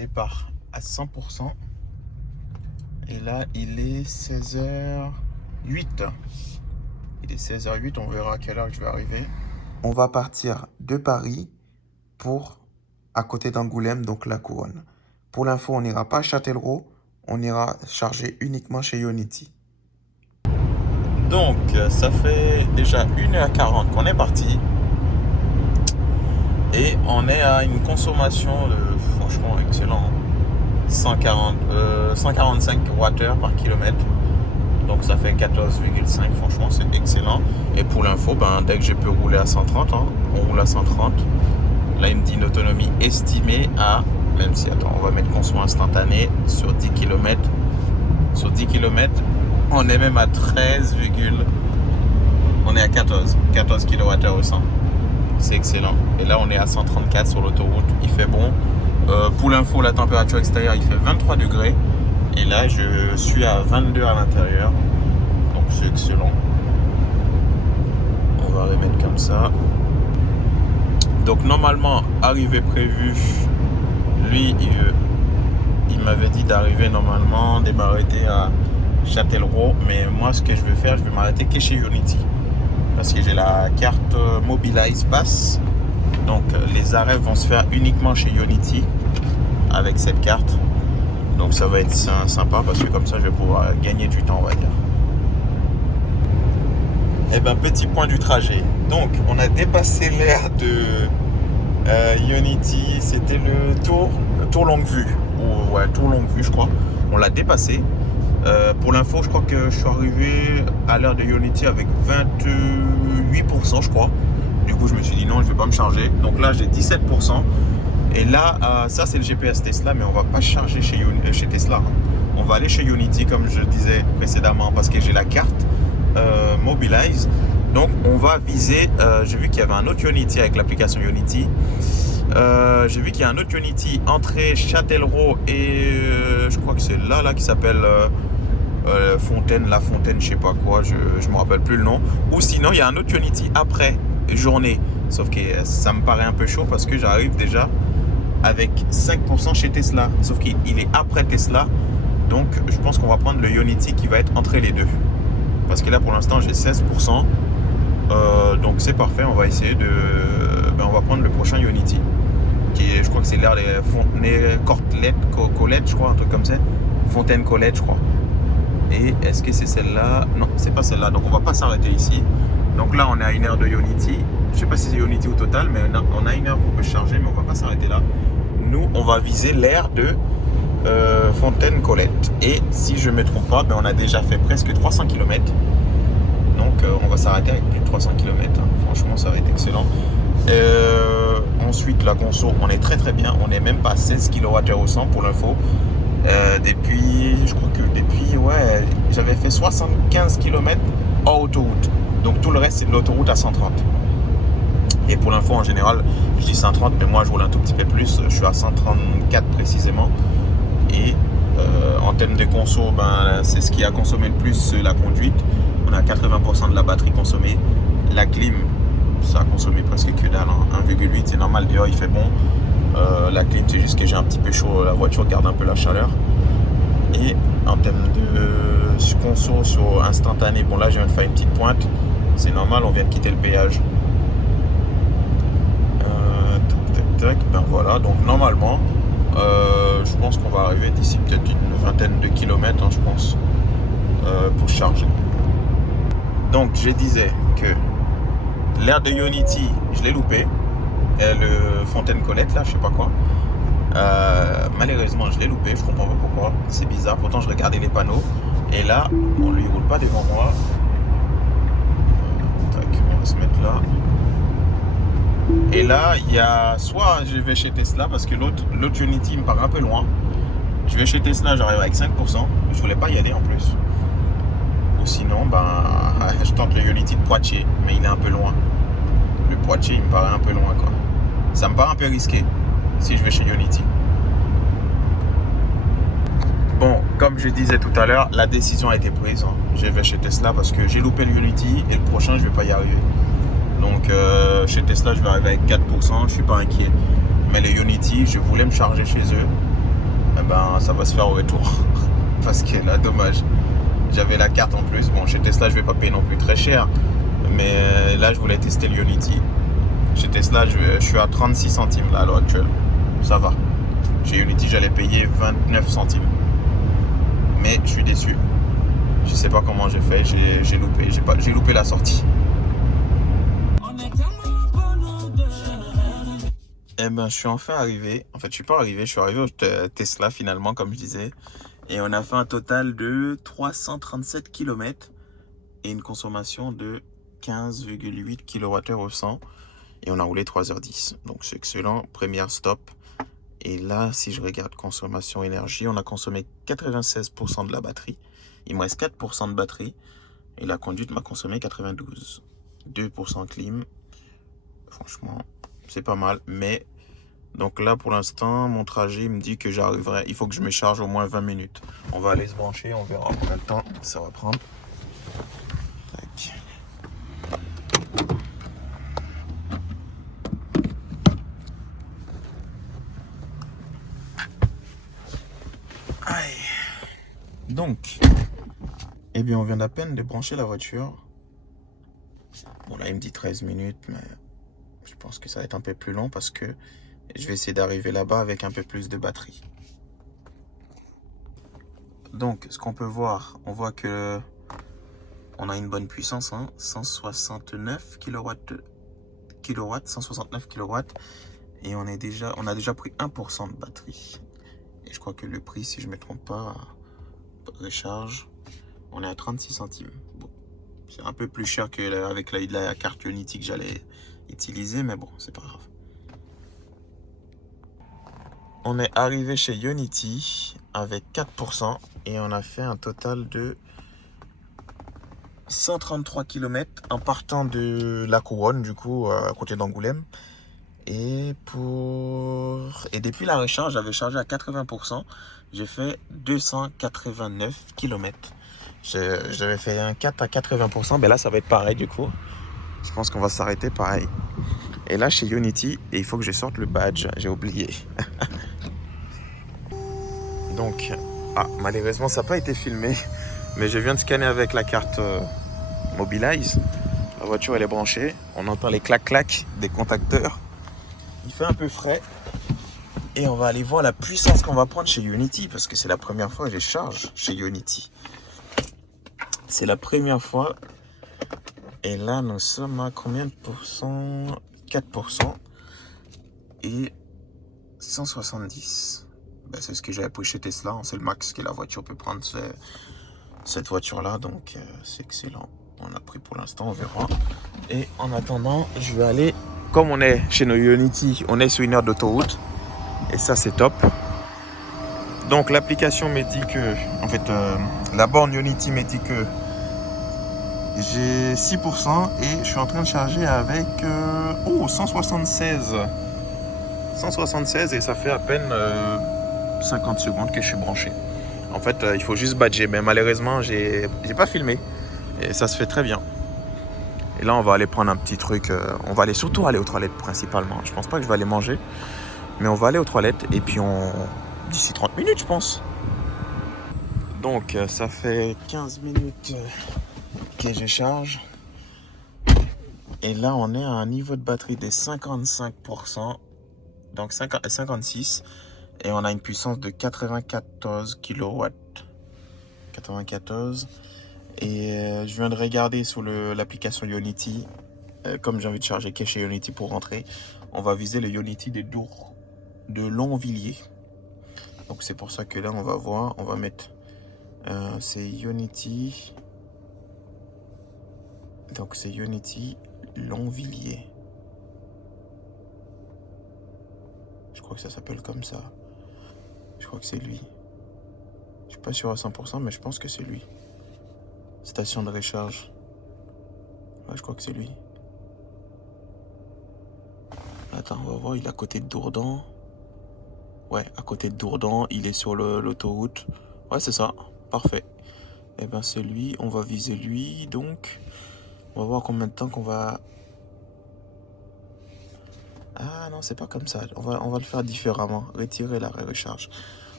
départ à 100%. Et là, il est 16h08. Il est 16h08, on verra à quelle heure je vais arriver. On va partir de Paris pour à côté d'Angoulême, donc la Couronne. Pour l'info, on n'ira pas à Châtellerault, on ira charger uniquement chez Ionity. Donc, ça fait déjà 1h40 qu'on est parti. Et on est à une consommation de, franchement, excellent. 145 Wh par kilomètre. Donc ça fait 14,5. Franchement, c'est excellent. Et pour l'info, dès que je peux rouler à 130, on roule à 130. Là, il me dit une autonomie estimée à, même si, attends, on va mettre conso instantané sur 10 km. Sur 10 km, on est même à 13, on est à 14 kWh au 100. C'est excellent. Et là, on est à 134 sur l'autoroute. Il fait bon. Pour l'info, la température extérieure, il fait 23 degrés. Et là, je suis à 22 à l'intérieur. Donc, c'est excellent. On va remettre comme ça. Donc, normalement, arrivée prévue. Lui, il m'avait dit d'arriver normalement, de m'arrêter à Châtellerault. Mais moi, ce que je vais faire, je vais m'arrêter que chez Ionity. Parce que j'ai la carte Mobilize Pass. Donc les arrêts vont se faire uniquement chez Ionity avec cette carte. Donc ça va être sympa parce que comme ça je vais pouvoir gagner du temps, on va dire. Et petit point du trajet. Donc on a dépassé l'aire de Ionity. C'était le tour longue vue. Ou ouais, tour longue vue je crois. On l'a dépassé. Pour l'info, je crois que je suis arrivé à l'heure de Ionity avec 28%, je crois. Du coup, je me suis dit non, je ne vais pas me charger. Donc là, j'ai 17%. Et là, ça, c'est le GPS Tesla, mais on ne va pas charger chez Tesla. On va aller chez Ionity, comme je disais précédemment, parce que j'ai la carte Mobilize. Donc, on va viser. J'ai vu qu'il y avait un autre Ionity avec l'application Ionity. J'ai vu qu'il y a un autre Ionity entrée Châtellerault et je crois que c'est là qui s'appelle Fontaine, la Fontaine, je sais pas quoi, je me rappelle plus le nom. Ou sinon il y a un autre Ionity après journée. Sauf que ça me paraît un peu chaud parce que j'arrive déjà avec 5% chez Tesla. Sauf qu'il est après Tesla. Donc je pense qu'on va prendre le Ionity qui va être entre les deux. Parce que là pour l'instant j'ai 16%. Donc c'est parfait, on va essayer de... on va prendre le prochain Ionity. Je crois que c'est l'air des Fontenay-Colette, je crois, un truc comme ça. Fontaine-Colette, je crois. Et est-ce que c'est celle-là? Non, c'est pas celle-là. Donc on va pas s'arrêter ici. Donc là, on est à 1 heure de Ionity. Je sais pas si c'est Ionity au total, mais on a 1 heure qu'on peut charger, mais on va pas s'arrêter là. Nous, on va viser l'aire de Fontaine-Colette. Et si je me trompe pas, on a déjà fait presque 300 km. Donc on va s'arrêter avec plus de 300 km. Franchement, ça va être excellent. Ensuite, la conso, on est très très bien. On est même pas à 16 kWh au 100 pour l'info. Je crois que j'avais fait 75 km hors autoroute. Donc tout le reste, c'est de l'autoroute à 130. Et pour l'info, en général, je dis 130, mais moi, je roule un tout petit peu plus. Je suis à 134 précisément. Et en termes de conso, c'est ce qui a consommé le plus la conduite. On a 80% de la batterie consommée. La clim, ça a consommé presque que dalle, 1,8, c'est normal, dehors il fait bon. La clim, c'est juste que j'ai un petit peu chaud, la voiture garde un peu la chaleur. Et en termes de conso sur instantané, là je viens de faire une petite pointe, c'est normal, on vient de quitter le péage. Voilà, donc normalement, je pense qu'on va arriver d'ici peut-être une vingtaine de kilomètres, je pense, pour charger. Donc je disais que l'aire de Ionity, je l'ai loupé. Le Fontaine-Colette, là, je sais pas quoi. Malheureusement, je l'ai loupé. Je comprends pas pourquoi. C'est bizarre. Pourtant, je regardais les panneaux. Et là, on lui roule pas devant moi. Tac, on va se mettre là. Et là, il y a soit je vais chez Tesla parce que l'autre Ionity me paraît un peu loin. Je vais chez Tesla, j'arrive avec 5%. Je voulais pas y aller en plus. Ou sinon, je tente le Ionity de Poitiers, mais il est un peu loin. Le Poitiers, il me paraît un peu loin, quoi. Ça me paraît un peu risqué si je vais chez Ionity. Bon, comme je disais tout à l'heure, la décision a été prise. Je vais chez Tesla parce que j'ai loupé le Ionity et le prochain, je vais pas y arriver. Donc, chez Tesla, je vais arriver avec 4%. Je suis pas inquiet. Mais le Ionity, je voulais me charger chez eux. eh ben, ça va se faire au retour. Parce que là, dommage. J'avais la carte en plus. Bon, chez Tesla, je vais pas payer non plus très cher. Mais là, je voulais tester le Ionity. Chez Tesla, je suis à 36 centimes là, à l'heure actuelle. Ça va. Chez Ionity, j'allais payer 29 centimes. Mais je suis déçu. Je sais pas comment j'ai fait. J'ai loupé. J'ai loupé la sortie. Eh ben, je suis enfin arrivé. En fait, je suis pas arrivé. Je suis arrivé au Tesla finalement, comme je disais. Et on a fait un total de 337 km et une consommation de 15,8 kWh au 100. Et on a roulé 3h10. Donc c'est excellent. Première stop. Et là, si je regarde consommation énergie, on a consommé 96% de la batterie. Il me reste 4% de batterie. Et la conduite m'a consommé 92. 2% clim. Franchement, c'est pas mal. Mais donc là, pour l'instant, mon trajet me dit que j'arriverai. Il faut que je me charge au moins 20 minutes. On va aller se brancher. On verra combien de temps ça va prendre. Tac. Aïe. Donc, eh bien, on vient d'à peine de brancher la voiture. Bon, là, il me dit 13 minutes, mais je pense que ça va être un peu plus long parce que je vais essayer d'arriver là-bas avec un peu plus de batterie. Donc, ce qu'on peut voir, on voit que on a une bonne puissance, hein, 169 kW, 169 kW, et on a déjà pris 1% de batterie. Et je crois que le prix, si je ne me trompe pas, recharge, on est à 36 centimes. Bon, c'est un peu plus cher qu'avec la carte Ionity que j'allais utiliser, mais bon, c'est pas grave. On est arrivé chez Ionity avec 4% et on a fait un total de 133 km en partant de la Couronne, du coup, à côté d'Angoulême. Et depuis la recharge, j'avais chargé à 80%. J'ai fait 289 km. J'avais fait un 4 à 80%. Ben là, ça va être pareil, du coup. Je pense qu'on va s'arrêter pareil. Et là, chez Ionity, il faut que je sorte le badge. J'ai oublié. Donc, malheureusement, ça n'a pas été filmé. Mais je viens de scanner avec la carte Mobilize. La voiture, elle est branchée. On entend les clac-clac des contacteurs. Il fait un peu frais. Et on va aller voir la puissance qu'on va prendre chez Ionity. Parce que c'est la première fois que je charge chez Ionity. C'est la première fois. Et là, nous sommes à combien de pourcents? 4%. Et 170. Ben, c'est ce que j'avais pris chez Tesla. C'est le max que la voiture peut prendre. Cette voiture-là. Donc, c'est excellent. On a pris pour l'instant. On verra. Et en attendant, je vais aller... Comme on est chez nos Ionity, on est sur une heure d'autoroute. Et ça, c'est top. Donc, l'application me dit que... En fait, la borne Ionity me dit que j'ai 6% et je suis en train de charger avec 176. 176 et ça fait à peine 50 secondes que je suis branché. En fait, il faut juste badger. Mais malheureusement, j'ai pas filmé. Et ça se fait très bien. Et là, on va aller prendre un petit truc. On va surtout aller aux toilettes principalement. Je pense pas que je vais aller manger. Mais on va aller aux toilettes. Et puis, d'ici 30 minutes, je pense. Donc, ça fait 15 minutes que je charge. Et là, on est à un niveau de batterie de 55%. Donc, 56. Et on a une puissance de 94 kW. 94. Et je viens de regarder sur l'application Ionity. Comme j'ai envie de charger cash chez Ionity pour rentrer, on va viser le Ionity de Longvilliers. Donc c'est pour ça que là on va voir, on va mettre c'est Ionity. Donc c'est Ionity Longvilliers. Je crois que ça s'appelle comme ça. Je crois que c'est lui. Je suis pas sûr à 100%, mais je pense que c'est lui. Station de recharge. Ouais, je crois que c'est lui. Attends, on va voir, il est à côté de Dourdan. Ouais, à côté de Dourdan, il est sur l'autoroute. Ouais, c'est ça. Parfait. Eh ben, c'est lui. On va viser lui, donc. On va voir combien de temps qu'on va... Ah non, c'est pas comme ça. On va le faire différemment. Retirer la recharge.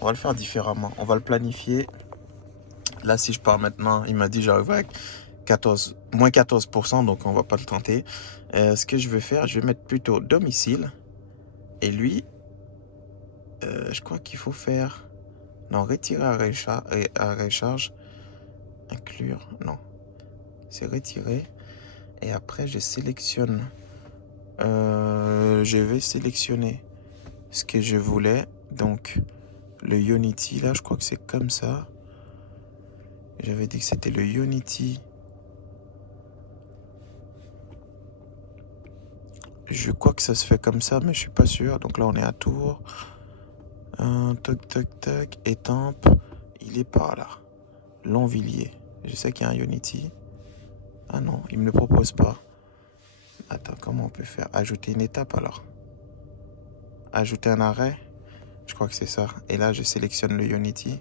On va le faire différemment. On va le planifier. Là, si je pars maintenant, il m'a dit j'arrive avec moins 14%, donc on va pas le tenter. Ce que je vais faire, je vais mettre plutôt domicile. Et lui, je crois qu'il faut faire... Non, retirer à recharge. Inclure, non. C'est retirer. Et après, je sélectionne. Je vais sélectionner ce que je voulais. Donc, le Unity, là, je crois que c'est comme ça. J'avais dit que c'était le Unity. Je crois que ça se fait comme ça, mais je suis pas sûr. Donc là, on est à Tours. Toc, toc, toc. Étampes. Il est par là. Longvilliers. Je sais qu'il y a un Unity. Ah non, il me le propose pas. Attends, comment on peut faire? Ajouter une étape alors. Ajouter un arrêt. Je crois que c'est ça. Et là, je sélectionne le Unity.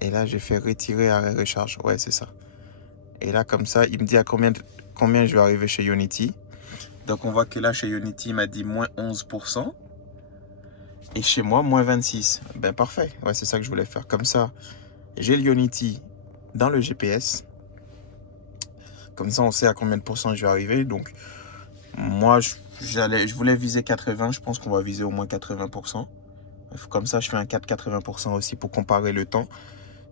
Et là, je fais retirer arrêt recharge. Ouais, c'est ça. Et là, comme ça, il me dit à combien je vais arriver chez Unity. Donc, on voit que là, chez Unity, il m'a dit moins 11%. Et chez moi, moins 26%. Ben, parfait. Ouais, c'est ça que je voulais faire. Comme ça, j'ai le Unity dans le GPS. Comme ça, on sait à combien de pourcents je vais arriver. Donc, moi, je voulais viser 80. Je pense qu'on va viser au moins 80%. Comme ça, je fais un 4,80% aussi pour comparer le temps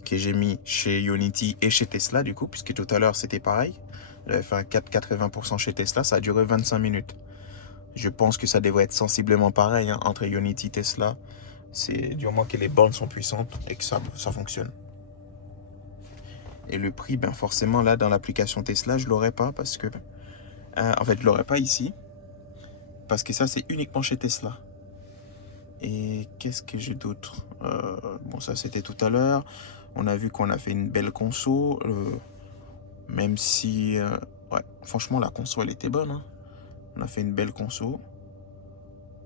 que j'ai mis chez Unity et chez Tesla, du coup, puisque tout à l'heure, c'était pareil. J'avais fait un 4,80% chez Tesla. Ça a duré 25 minutes. Je pense que ça devrait être sensiblement pareil hein, entre Unity et Tesla. C'est du moment que les bornes sont puissantes et que ça fonctionne. Et le prix, ben forcément, là, dans l'application Tesla, je ne l'aurai pas parce que... en fait, je ne l'aurai pas ici. Parce que ça, c'est uniquement chez Tesla. Et qu'est-ce que j'ai d'autre? Bon, ça, c'était tout à l'heure. On a vu qu'on a fait une belle conso. Même si... ouais, franchement, la conso, elle était bonne. Hein. On a fait une belle conso.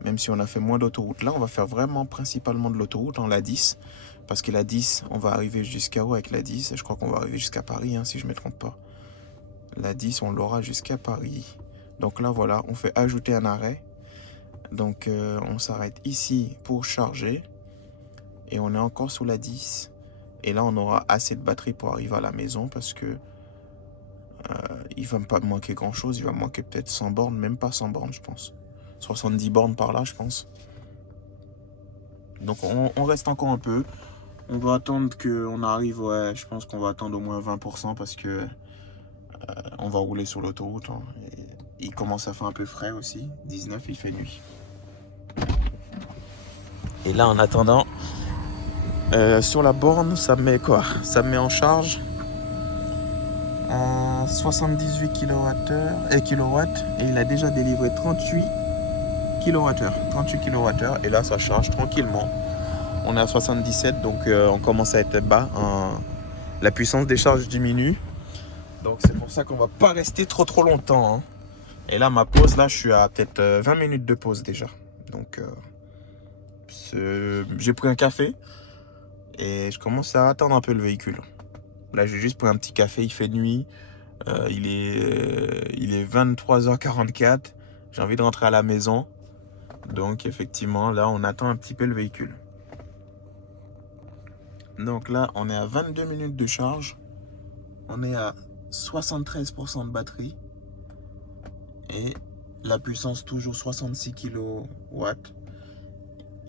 Même si on a fait moins d'autoroute. Là, on va faire vraiment principalement de l'autoroute, la 10. Parce que la 10, on va arriver jusqu'à où avec la 10? Je crois qu'on va arriver jusqu'à Paris, hein, si je ne me trompe pas. La 10, on l'aura jusqu'à Paris. Donc là, voilà, on fait ajouter un arrêt. Donc, on s'arrête ici pour charger. Et on est encore sous la 10. Et là, on aura assez de batterie pour arriver à la maison parce que il ne va pas manquer grand-chose. Il va manquer peut-être 100 bornes, même pas 100 bornes, je pense. 70 bornes par là, je pense. Donc, on reste encore un peu. On va attendre qu'on arrive, ouais, je pense qu'on va attendre au moins 20% parce que on va rouler sur l'autoroute. Hein, et il commence à faire un peu frais aussi. 19, il fait nuit. Et là, en attendant, sur la borne, ça me met quoi? Ça me met en charge à 78 kWh et il a déjà délivré 38 kWh. 38 kWh et là, ça charge tranquillement. On est à 77, donc on commence à être bas. La puissance des charges diminue. Donc c'est pour ça qu'on va pas rester trop longtemps. Hein. Et là, ma pause, là, je suis à peut-être 20 minutes de pause déjà. Donc, j'ai pris un café et je commence à attendre un peu le véhicule. Là, j'ai juste pris un petit café, il fait nuit. Il est 23h44. J'ai envie de rentrer à la maison. Donc, effectivement, là, on attend un petit peu le véhicule. Donc là, on est à 22 minutes de charge. On est à 73% de batterie. Et la puissance toujours 66 kW.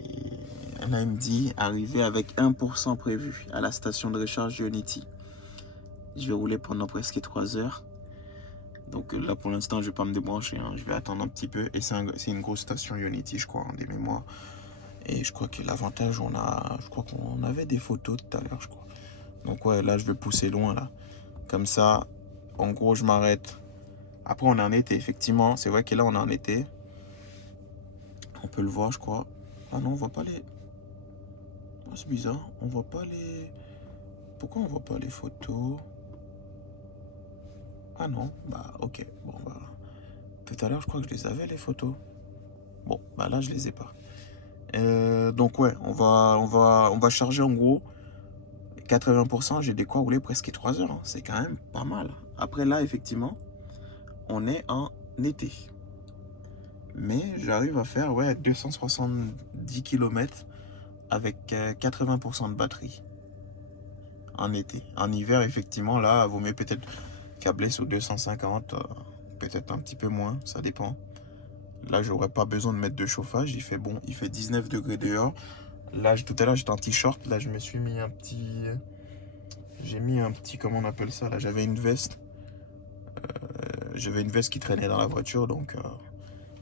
Et là, il me dit arriver avec 1% prévu à la station de recharge Unity. Je vais rouler pendant presque 3 heures. Donc là, pour l'instant, je ne vais pas me débrancher. Hein. Je vais attendre un petit peu. Et c'est une grosse station Unity, je crois, des mémoires. Et je crois que l'avantage, je crois qu'on avait des photos tout à l'heure, je crois. Donc ouais, là, je vais pousser loin, là. Comme ça, en gros, je m'arrête. Après, on est en été, effectivement. C'est vrai que là, on est en été. On peut le voir, je crois. Ah non, on voit pas les... Oh, c'est bizarre. On voit pas les... Pourquoi on voit pas les photos? Ah non, bah ok. Bon, bah... Tout à l'heure, je crois que je les avais, les photos. Bon, bah là, je les ai pas. Donc ouais, on va charger en gros 80%. J'ai de quoi rouler presque 3 heures. Hein. C'est quand même pas mal. Après là, effectivement, on est en été. Mais j'arrive à faire ouais, 270 km avec 80% de batterie en été. En hiver, effectivement, là, vaut mieux peut-être câbler sur 250, peut-être un petit peu moins, ça dépend. Là, j'aurais pas besoin de mettre de chauffage, il fait bon, il fait 19 degrés dehors. Là, tout à l'heure, j'étais en t-shirt, là, je me suis mis un petit... J'ai mis un petit, comment on appelle ça, là, j'avais une veste. J'avais une veste qui traînait dans la voiture, donc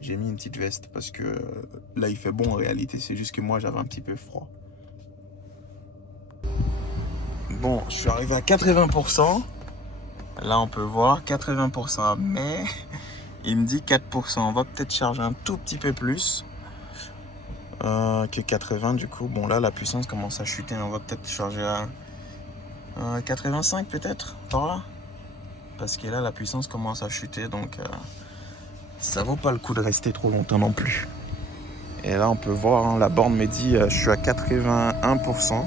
j'ai mis une petite veste parce que là, il fait bon en réalité, c'est juste que moi, j'avais un petit peu froid. Bon, je suis arrivé à 80%. Là, on peut voir 80%, mais il me dit 4%. On va peut-être charger un tout petit peu plus que 80 du coup. Bon, là, la puissance commence à chuter. On va peut-être charger à 85 peut-être, par là. Parce que là, la puissance commence à chuter, donc ça vaut pas le coup de rester trop longtemps non plus. Et là, on peut voir, hein, la borne me dit je suis à 81%.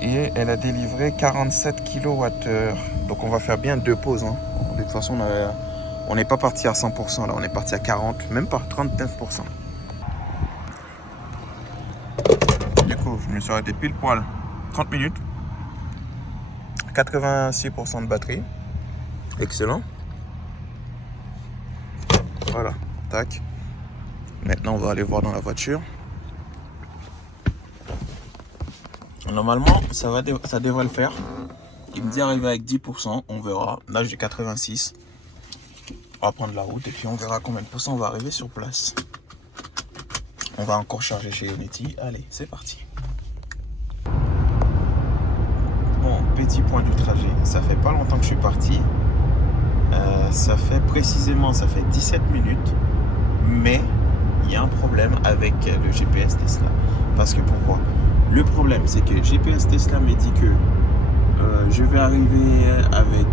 Et elle a délivré 47 kWh. Donc on va faire bien 2 pauses. Hein. De toute façon, on n'est pas parti à 100%. Là, on est parti à 40%, même pas 39%. Du coup, je me suis arrêté pile poil 30 minutes. 86% de batterie. Excellent. Voilà, tac. Maintenant, on va aller voir dans la voiture. Normalement, ça devrait le faire. Il me dit arriver avec 10%, on verra. Là, j'ai 86. On va prendre la route et puis on verra combien de pourcents on va arriver sur place. On va encore charger chez Ionity. Allez, c'est parti. Bon, petit point du trajet. Ça fait pas longtemps que je suis parti. Ça fait 17 minutes. Mais il y a un problème avec le GPS Tesla. Parce que pourquoi ? Le problème, c'est que GPS Tesla me dit que je vais arriver avec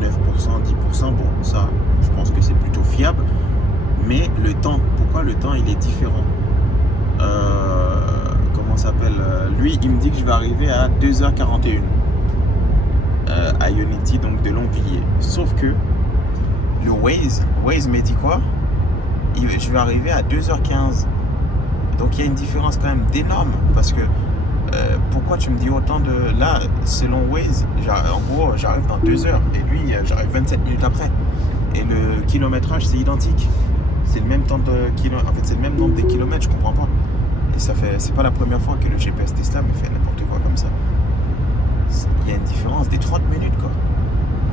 9%, 10%. Bon, ça, je pense que c'est plutôt fiable. Mais le temps, pourquoi le temps, il est différent ? Comment ça s'appelle ? Lui, il me dit que je vais arriver à 2h41 à Ionity, donc de Longvilliers. Sauf que le Waze me dit quoi ? Je vais arriver à 2h15. Donc il y a une différence quand même d'énorme. Parce que pourquoi tu me dis autant de... Là, selon Waze, en gros, j'arrive dans 2 heures. Et lui, j'arrive 27 minutes après. Et le kilométrage, c'est identique. C'est le même temps de kilomètres. En fait, c'est le même nombre de kilomètres, je comprends pas. Et ça fait... C'est pas la première fois que le GPS Tesla me fait n'importe quoi comme ça. Il y a une différence des 30 minutes, quoi.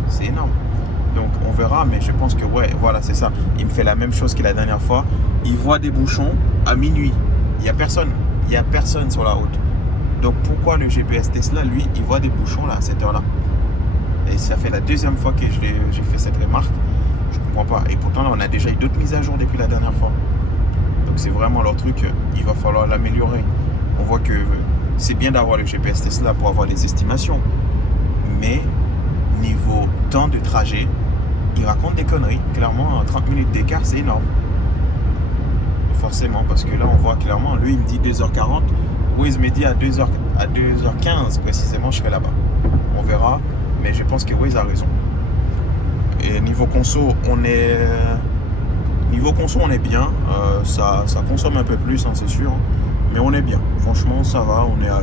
C'est énorme. Donc on verra, mais je pense que ouais, voilà, c'est ça. Il me fait la même chose que la dernière fois. Il voit des bouchons à minuit. Il n'y a personne. Il n'y a personne sur la route. Donc pourquoi le GPS Tesla, lui, il voit des bouchons là à cette heure-là? Et ça fait la deuxième fois que j'ai fait cette remarque. Je comprends pas. Et pourtant là, on a déjà eu d'autres mises à jour depuis la dernière fois. Donc c'est vraiment leur truc. Il va falloir l'améliorer. On voit que c'est bien d'avoir le GPS Tesla pour avoir des estimations. Mais niveau temps de trajet, il raconte des conneries. Clairement, 30 minutes d'écart, c'est énorme. Forcément, parce que là, on voit clairement, lui, il me dit 2h40. Waze me dit à 2h15 précisément, je serai là-bas. On verra, mais je pense que Waze a raison. Et niveau conso, on est bien. Ça consomme un peu plus, hein, c'est sûr. Mais on est bien. Franchement, ça va. On est à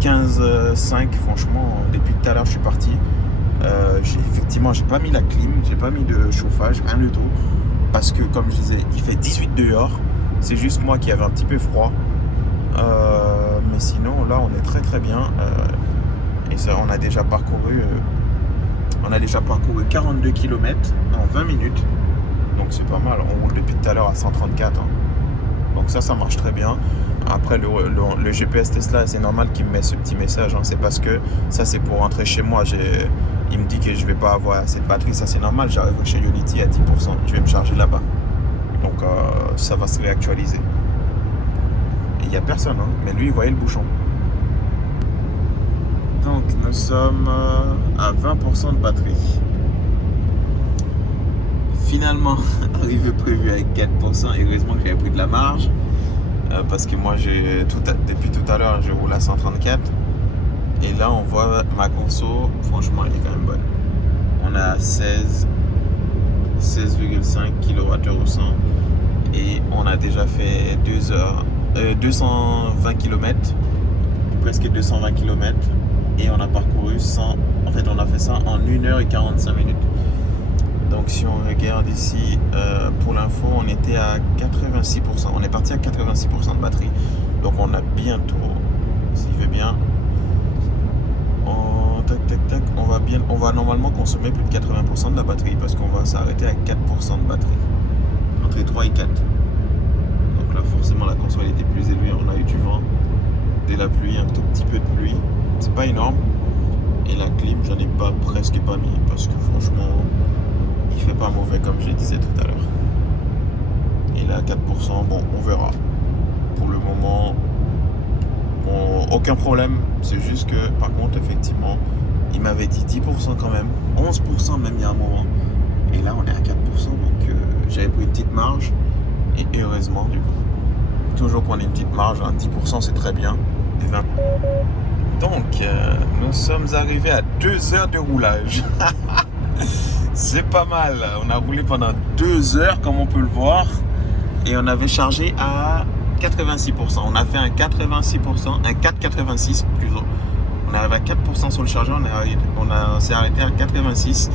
15,5. Franchement, depuis tout à l'heure, je suis parti. Effectivement, j'ai pas mis la clim, j'ai pas mis de chauffage, rien du tout. Parce que, comme je disais, il fait 18 dehors. C'est juste moi qui avais un petit peu froid. Mais sinon, là, on est très très bien. Et ça, on a déjà parcouru 42 km en 20 minutes. Donc c'est pas mal. On roule depuis tout à l'heure à 134. Hein. Donc ça marche très bien. Après, le GPS Tesla, c'est normal qu'il me met ce petit message. Hein. C'est parce que ça, c'est pour rentrer chez moi. Il me dit que je vais pas avoir cette batterie. Ça, c'est normal. J'arrive chez Ionity à 10%. Je vais me charger là-bas. Donc ça va se réactualiser. Il n'y a personne, hein, mais lui, il voyait le bouchon. Donc, nous sommes à 20% de batterie. Finalement, arrivé prévu avec 4%. Heureusement que j'avais pris de la marge. Parce que moi, depuis tout à l'heure, je roule à 134. Et là, on voit ma conso. Franchement, elle est quand même bonne. On a 16,5 kWh au 100. Et on a déjà fait 2 heures. 220 km, presque 220 km, et on a parcouru 100, en fait on a fait ça en 1h45 minutes. Donc si on regarde ici, pour l'info, on était à 86%, on est parti à 86% de batterie. Donc on a bientôt, s'il veut bien, on va normalement consommer plus de 80% de la batterie, parce qu'on va s'arrêter à 4% de batterie, entre 3 et 4. Donc là forcément la consommation était plus élevée, on a eu du vent, de la pluie, un tout petit peu de pluie, c'est pas énorme. Et la clim, j'en ai presque pas mis, parce que franchement il fait pas mauvais comme je disais tout à l'heure. Et là 4%, bon on verra. Pour le moment, bon, aucun problème. C'est juste que par contre effectivement il m'avait dit 10% quand même, 11% même il y a un moment. Et là on est à 4%, donc j'avais pris une petite marge. Et heureusement du coup. Toujours prendre une petite marge, hein, 10% c'est très bien. Et 20. Donc nous sommes arrivés à 2 heures de roulage. C'est pas mal. On a roulé pendant 2 heures comme on peut le voir. Et on avait chargé à 86%. On a fait un 86%, un 4,86 plutôt. On arrive à 4% sur le chargeur, on s'est arrêté à 86.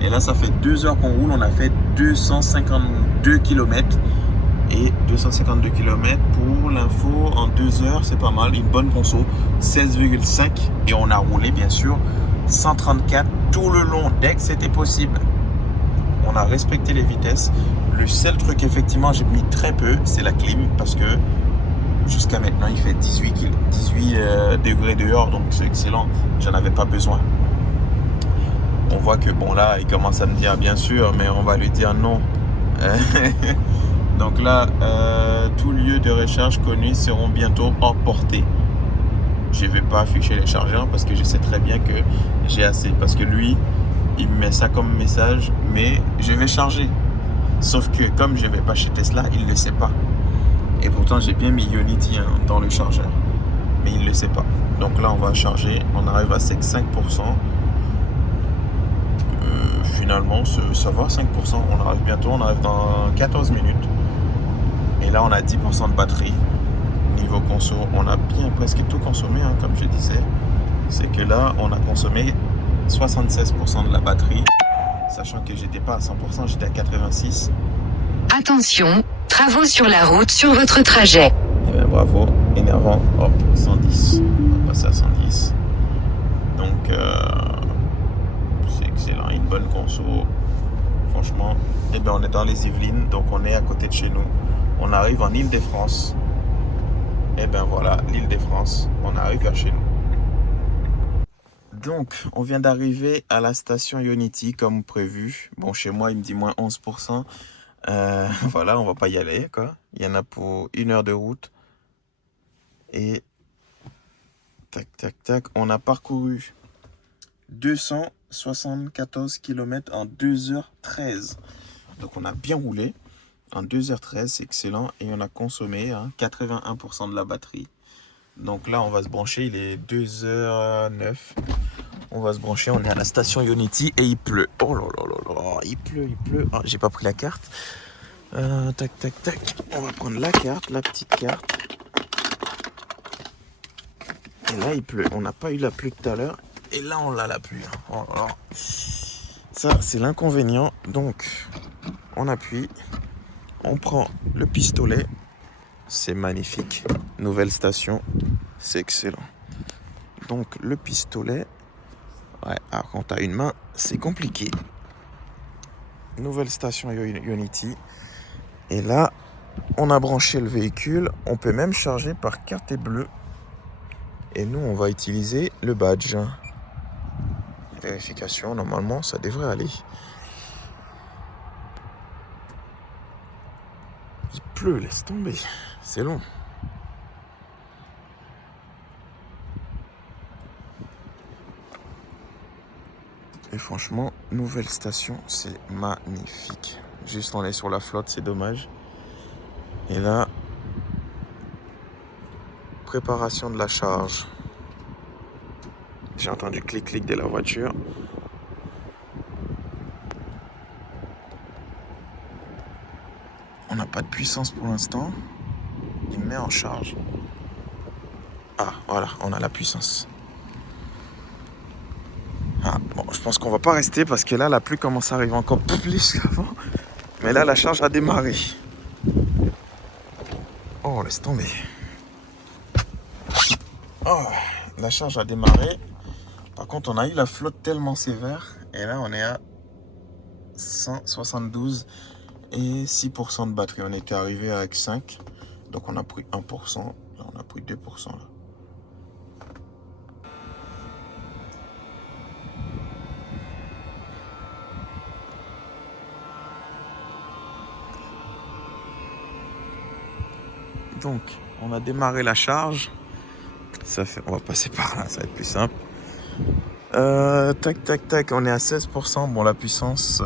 Et là, ça fait 2 heures qu'on roule, on a fait 252 km. Et 252 km pour l'info en 2 heures, c'est pas mal. Une bonne conso, 16,5. Et on a roulé, bien sûr, 134 tout le long dès que c'était possible. On a respecté les vitesses. Le seul truc, effectivement, j'ai mis très peu, c'est la clim, parce que jusqu'à maintenant, il fait 18 degrés dehors, donc c'est excellent. J'en avais pas besoin. On voit que, bon, là, il commence à me dire, bien sûr, mais on va lui dire non. Donc là, tous lieux de recharge connus seront bientôt hors portée. Je ne vais pas afficher les chargeurs parce que je sais très bien que j'ai assez. Parce que lui, il me met ça comme message, mais je vais charger. Sauf que comme je ne vais pas chez Tesla, il ne le sait pas. Et pourtant, j'ai bien mis Ionity dans le chargeur. Mais il ne le sait pas. Donc là, on va charger. On arrive à 5%. Finalement, ça va, 5%. On arrive bientôt. On arrive dans 14 minutes. Et là, on a 10% de batterie. Niveau conso, on a bien presque tout consommé, hein, comme je disais. C'est que là, on a consommé 76% de la batterie. Sachant que j'étais pas à 100%, j'étais à 86%. Attention, travaux sur la route sur votre trajet. Eh bien, bravo, énervant. Hop, 110. On va passer à 110. Donc, c'est excellent. Une bonne conso. Franchement, eh bien, on est dans les Yvelines, donc on est à côté de chez nous. On arrive en Île-de-France. Et ben voilà, l'Île-de-France. On arrive vers chez nous. Donc, on vient d'arriver à la station Ionity comme prévu. Bon, chez moi, il me dit moins 11%. Voilà, on va pas y aller, quoi. Il y en a pour 1 heure de route. Et tac, tac, tac. On a parcouru 274 km en 2h13. Donc, on a bien roulé. En 2h13, c'est excellent. Et on a consommé 81% de la batterie. Donc là, on va se brancher. Il est 2h09. On va se brancher. On est à la station Ionity et il pleut. Oh là là là là. Il pleut. Ah, j'ai pas pris la carte. Tac, tac, tac. On va prendre la carte, la petite carte. Et là, il pleut. On n'a pas eu la pluie tout à l'heure. Et là, on a la pluie. Oh là là. Ça, c'est l'inconvénient. Donc, on appuie. On prend le pistolet. C'est magnifique. Nouvelle station. C'est excellent. Donc, le pistolet. Ouais, alors quand tu as une main, c'est compliqué. Nouvelle station Ionity. Et là, on a branché le véhicule. On peut même charger par carte bleue. Et nous, on va utiliser le badge. Vérification, normalement, ça devrait aller. Il pleut, laisse tomber. C'est long. Et franchement, nouvelle station, c'est magnifique. Juste on est sur la flotte, c'est dommage. Et là, préparation de la charge. J'ai entendu clic-clic de la voiture. On n'a pas de puissance pour l'instant. Il met en charge. Ah, voilà, on a la puissance. Ah, bon, je pense qu'on va pas rester parce que là, la pluie commence à arriver encore plus qu'avant. Mais là, la charge a démarré. Oh, laisse tomber. Oh, la charge a démarré. Par contre, on a eu la flotte tellement sévère. Et là, on est à 172 et 6% de batterie. On était arrivé avec 5. Donc, on a pris 1%. Là, on a pris 2% là. Donc, on a démarré la charge. Ça fait, on va passer par là, ça va être plus simple. Tac, tac, tac, on est à 16%. Bon, la puissance,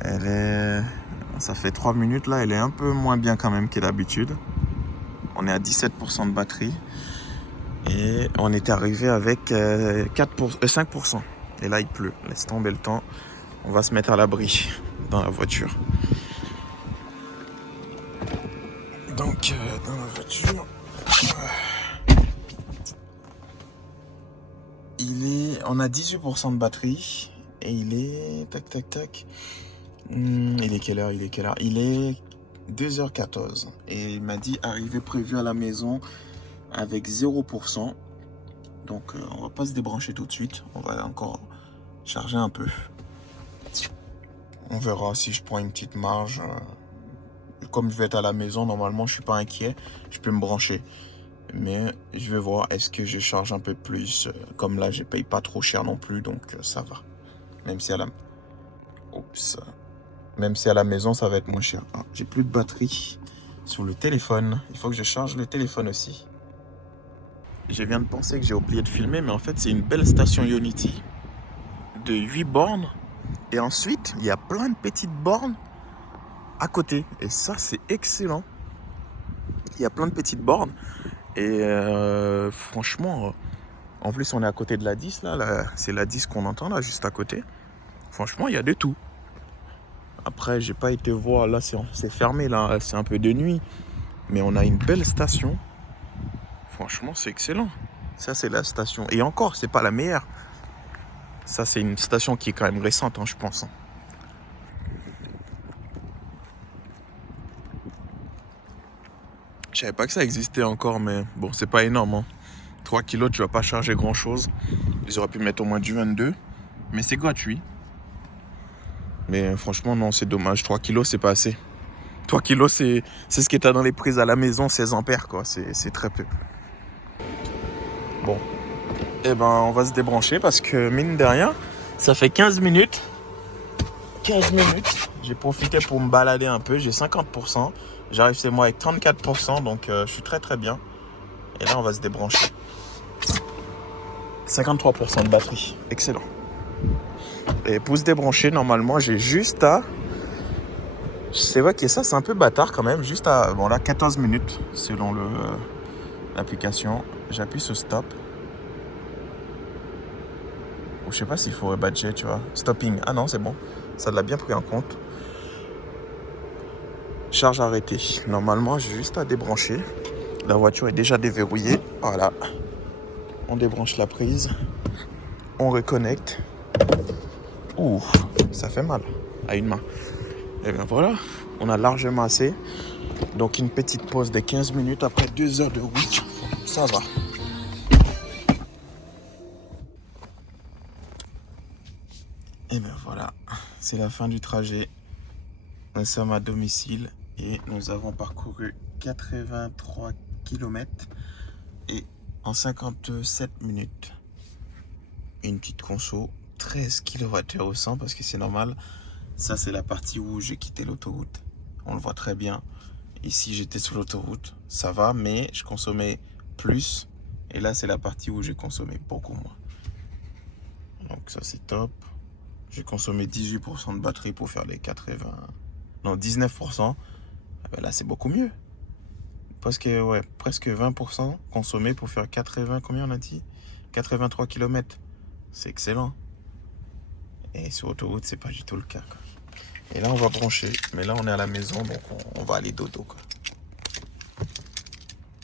elle est... Ça fait 3 minutes là, elle est un peu moins bien quand même que d'habitude. On est à 17% de batterie. Et on est arrivé avec 5%. Et là, il pleut. Laisse tomber le temps. On va se mettre à l'abri dans la voiture. Donc, dans la voiture... On a 18% de batterie. Et il est... Tac, tac, tac. Il est quelle heure? Il est 2h14. Et il m'a dit arrivée prévue à la maison avec 0%. Donc on va pas se débrancher tout de suite. On va encore charger un peu. On verra si je prends une petite marge. Comme je vais être à la maison, normalement je suis pas inquiet. Je peux me brancher. Mais je vais voir, est-ce que je charge un peu plus. Comme là je paye pas trop cher non plus. Donc ça va. Même si à la... Oups. Même si à la maison, ça va être moins cher. Ah, j'ai plus de batterie sur le téléphone. Il faut que je charge le téléphone aussi. Je viens de penser que j'ai oublié de filmer, mais en fait, c'est une belle station Ionity de 8 bornes. Et ensuite, il y a plein de petites bornes à côté. Et ça, c'est excellent. Il y a plein de petites bornes. Et franchement, en plus, on est à côté de la 10. Là c'est la 10 qu'on entend, là, juste à côté. Franchement, il y a de tout. Après, j'ai pas été voir, là c'est fermé, là c'est un peu de nuit. Mais on a une belle station. Franchement, c'est excellent. Ça, c'est la station. Et encore, c'est pas la meilleure. Ça, c'est une station qui est quand même récente, hein, je pense. Je savais pas que ça existait encore, mais bon, c'est pas énorme. Hein. 3 kilos, tu vas pas charger grand chose. Ils auraient pu mettre au moins du 22. Mais c'est gratuit. Mais franchement, non, c'est dommage. 3 kilos, c'est pas assez. 3 kilos, c'est ce que tu as dans les prises à la maison, 16 ampères, quoi. C'est très peu. Bon. Eh ben, on va se débrancher parce que, mine de rien, ça fait 15 minutes. 15 minutes. J'ai profité pour me balader un peu. J'ai 50%. J'arrive chez moi avec 34%. Donc, je suis très, très bien. Et là, on va se débrancher. 53% de batterie. Excellent. Et pour se débrancher, normalement, j'ai juste à... C'est vrai que ça, c'est un peu bâtard quand même. Juste à... Bon, là, 14 minutes, selon l'application. J'appuie sur stop. Ou je sais pas s'il faut badger, tu vois. Stopping. Ah non, c'est bon. Ça l'a bien pris en compte. Charge arrêtée. Normalement, j'ai juste à débrancher. La voiture est déjà déverrouillée. Voilà. On débranche la prise. On reconnecte. Ouh, ça fait mal à une main. Et bien voilà, on a largement assez. Donc une petite pause de 15 minutes après 2 heures de route. Ça va. Et bien voilà, c'est la fin du trajet. Nous sommes à domicile et nous avons parcouru 83 km et en 57 minutes. Une petite conso, 13 kWh au 100 parce que c'est normal. Ça, c'est la partie où j'ai quitté l'autoroute. On le voit très bien. Ici, j'étais sur l'autoroute. Ça va, mais je consommais plus. Et là, c'est la partie où j'ai consommé beaucoup moins. Donc ça, c'est top. J'ai consommé 18% de batterie pour faire les 80... Non, 19%. Ben là, c'est beaucoup mieux. Presque 20% consommé pour faire 80... Combien on a dit? 83 km. C'est excellent. Et sur autoroute, c'est pas du tout le cas, quoi. Et là, on va brancher. Mais là, on est à la maison, donc on va aller dodo, quoi.